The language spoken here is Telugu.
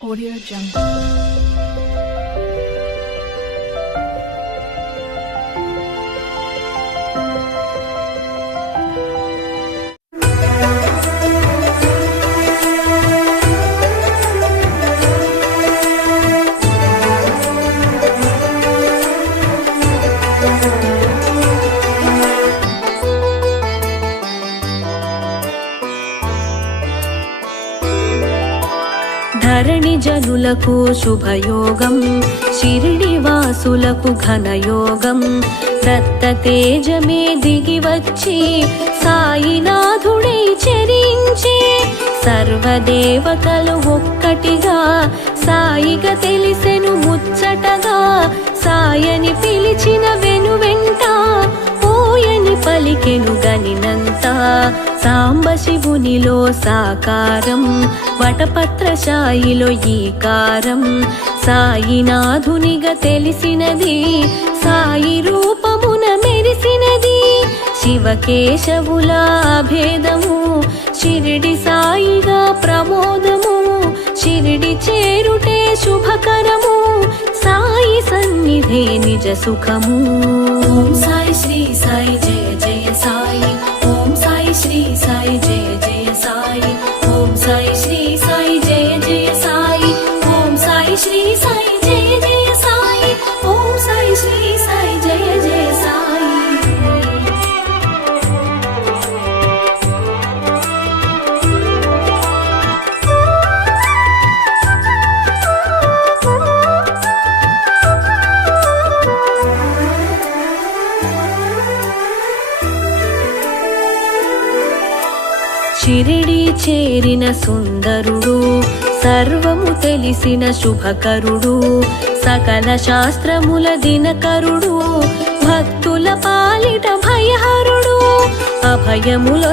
Audio Jungle. ధరణి జనులకు శుభయోగం షిరిడి వాసులకు ఘనయోగం. దత్త తేజమే దిగి వచ్చి సాయినాథుడై చరించి సర్వదేవతలు ఒక్కటిగా సాయిగా తెలిసెను ముచ్చటగా సాయని పిలిచిన వెను సాంబశివునిలో సాంబ శివునిలో సాకారం వటపత్రశాయిలో ఈకారం. కారం సాయినాథునిగా తెలిసినది సాయి రూపమున మెరిసినది. శివకేశవుల భేదము షిరిడి సాయిగా ప్రమోదము. షిరిడి చేరుటే శుభకరము సాయి సన్నిధే నిజ సుఖము. ఓం సాయి శ్రీ సాయి జయ జయ. శ్రీ షిరిడి చేరిన సుందరుడు సర్వము తెలిసిన శుభకరుడు సకల శాస్త్రముల దినకరుడు భక్తుల పాలిట భయహరుడు అభయముల